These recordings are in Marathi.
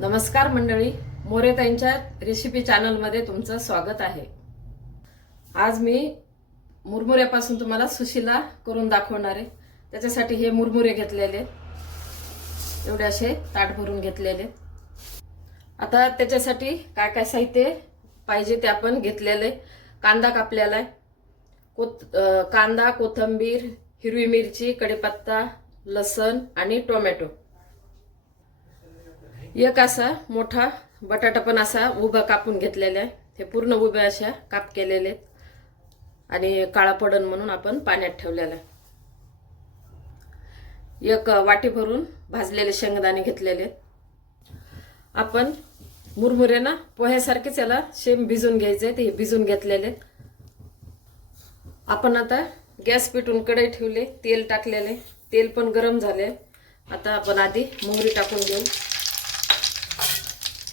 नमस्कार मंडळी, मोरेताईंच्या रेसिपी चॅनलमध्ये तुमचं स्वागत आहे। आज मी मुरमुऱ्यापासून तुम्हाला सुशिला करून दाखवणार आहे। त्याच्यासाठी हे मुरमुरे घेतलेले, एवढे असे ताट भरून घेतलेले। आता त्याच्यासाठी काय काय साहित्य पाहिजे ते आपण घेतलेले। कांदा कापलेला आहे, कांदा, कोथिंबीर, हिरवी मिरची, कढीपत्ता, लसण आणि टोमॅटो। एक असा मोठा बटाटा पण असा उभा कापून घेतलेला आहे। हे पूर्ण उभे अशा काप केलेले आणि काळा पडन म्हणून आपण पाण्यात ठेवलेला आहे। एक वाटी भरून भाजलेले शेंगदाणे घेतलेले। आपण मुरमुरे ना पोह्यासारखेच याला सेम भिजून घ्यायचे, ते भिजून घेतलेले। आपण आता गॅस पेटवून कढई ठेवले, तेल टाकलेले, तेल पण गरम झाले। आता आपण आधी मोहरी टाकून घेऊ।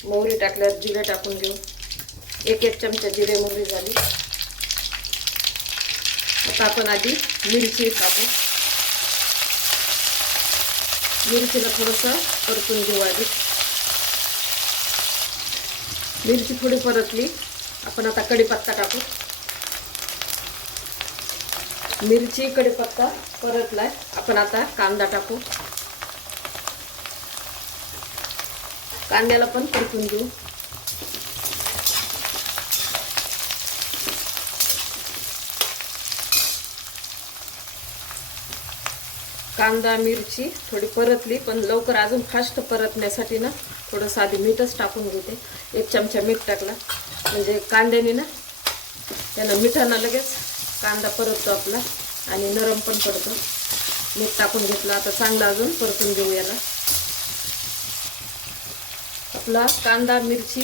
मोहरी टाकल्यावर जिरे टाकून घेऊ। एक चमचा जिरे मोहरी झाली। आता आपण आधी मिरची टाकू। मिरचीला थोडंसं परतून घेऊ आधी। मिरची थोडी परतली, आपण आता कढीपत्ता टाकू। मिरची कढीपत्ता परतलाय, आपण आता कांदा टाकू। कांद्याला पण परतून घेऊ। कांदा मिरची थोडी परतली, पण लवकर अजून फास्ट परतण्यासाठी ना थोडंसं आधी मीठच टाकून घेते। एक चमचा मीठ टाकला म्हणजे कांद्याने ना त्यानं मिठानं लगेच कांदा परततो आपला आणि नरम पण पडतो। मीठ टाकून घेतलं, आता चांगलं अजून परतून घेऊ याला। आपला कांदा मिरची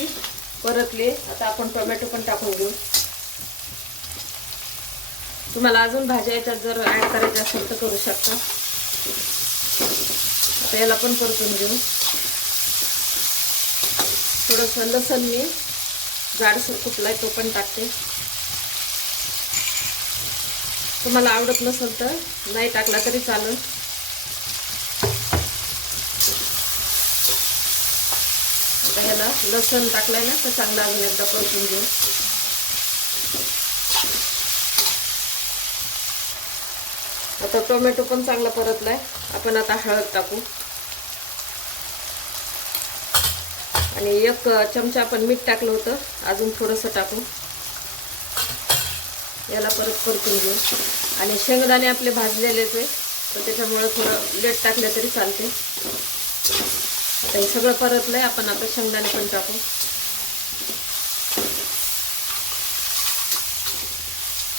परतले, आता आपण टोमॅटो पण टाकून घेऊ। तुम्हाला अजून भाज्या याच्यात जर ऍड करायचे असेल तर करू शकता। आता याला पण परतून घेऊ। थोडंसं लसण मी जाडसर कुटलाय तो पण टाकते। तुम्हाला आवडत नसेल तर नाही टाकला तरी चालेल। याला लसण टाकलाय ना तर चांगलं अजून एकदा परतून घेऊ। आता टोमॅटो पण चांगला परतलाय, आपण आता हळद टाकू आणि एक चमचा आपण मीठ टाकलं होतं, अजून थोडंसं टाकू। याला परत परतून घेऊ आणि शेंगदाणे आपले भाजलेलेच आहे तर त्याच्यामुळे थोडं लेट टाकले तरी चालते। आता हे सगळं परतलंय, आपण आता शेंगदाणे पण टाकू।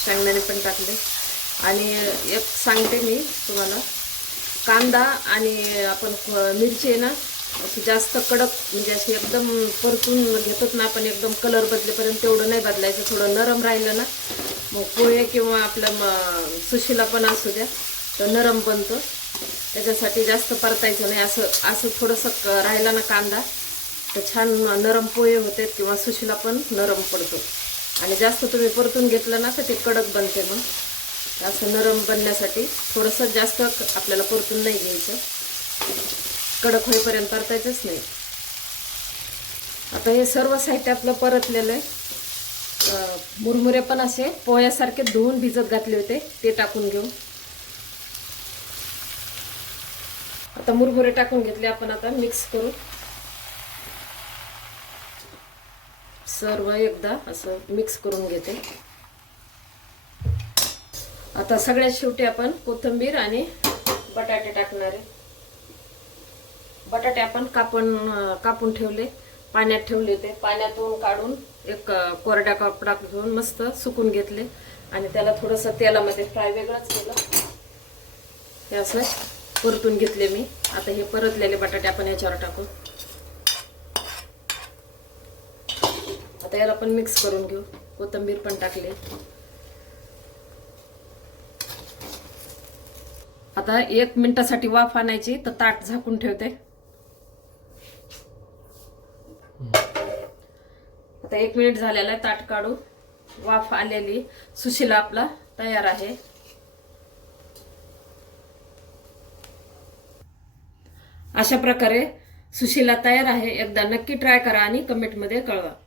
शेंगदाणे पण टाकले आणि एक सांगते मी तुम्हाला, कांदा आणि आपण मिरची आहे ना अशी जास्त कडक म्हणजे अशी एकदम परतून घेतात ना आपण, एकदम कलर बदलेपर्यंत तेवढं नाही बदलायचं। थोडं नरम राहिलं ना मग पोहे किंवा आपलं सुशिला पण असू द्या तर नरम बनतं। त्याच्यासाठी जास्त परतायचं नाही, असं थोडंसं राहिलं ना कांदा तर छान नरम पोहे होते किंवा सुशिला पण नरम पडतो। आणि जास्त तुम्ही परतून घेतलं ना तर ते कडक बनते। मग असं नरम बनण्यासाठी थोडंसं जास्त आपल्याला परतून नाही घ्यायचं, कडक होईपर्यंत परतायचंच नाही। आता हे सर्व साहित्य आपलं परतलेलं आहे। मुरमुरे पण असे पोह्यासारखे धुवून भिजत घातले होते, ते टाकून घेऊ। आता मुरमुरे टाकून घेतले, आपण आता मिक्स करू। सर्व एकदा असं मिक्स करून घेते। आता सगळ्यात शेवटी आपण कोथिंबीर आणि बटाटे टाकणार आहे। बटाटे आपण कापून ठेवले, पाण्यात ठेवले होते। पाण्यातून काढून एक कोरड्या कपडा घेऊन मस्त सुकून घेतले आणि त्याला थोडंसं तेलामध्ये फ्राय वेगळंच केलं। हे असं परतून घेतले मी। आता हे परतलेले बटाटे आपण याच्यावर टाकू। आता याला पण मिक्स करून घेऊ। कोथिंबीर पण टाकले। आता 1 मिनिटासाठी वाफ आणायची तर ताट झाकून ठेवते। आता 1 मिनिट झालेला आहे, ताट काढू। वाफ आलेली सुशिला आपला तयार आहे। अशा प्रकारे सुशिला तयार आहे. एकदा नक्की ट्राय करा आणि कमेंटमध्ये कळवा.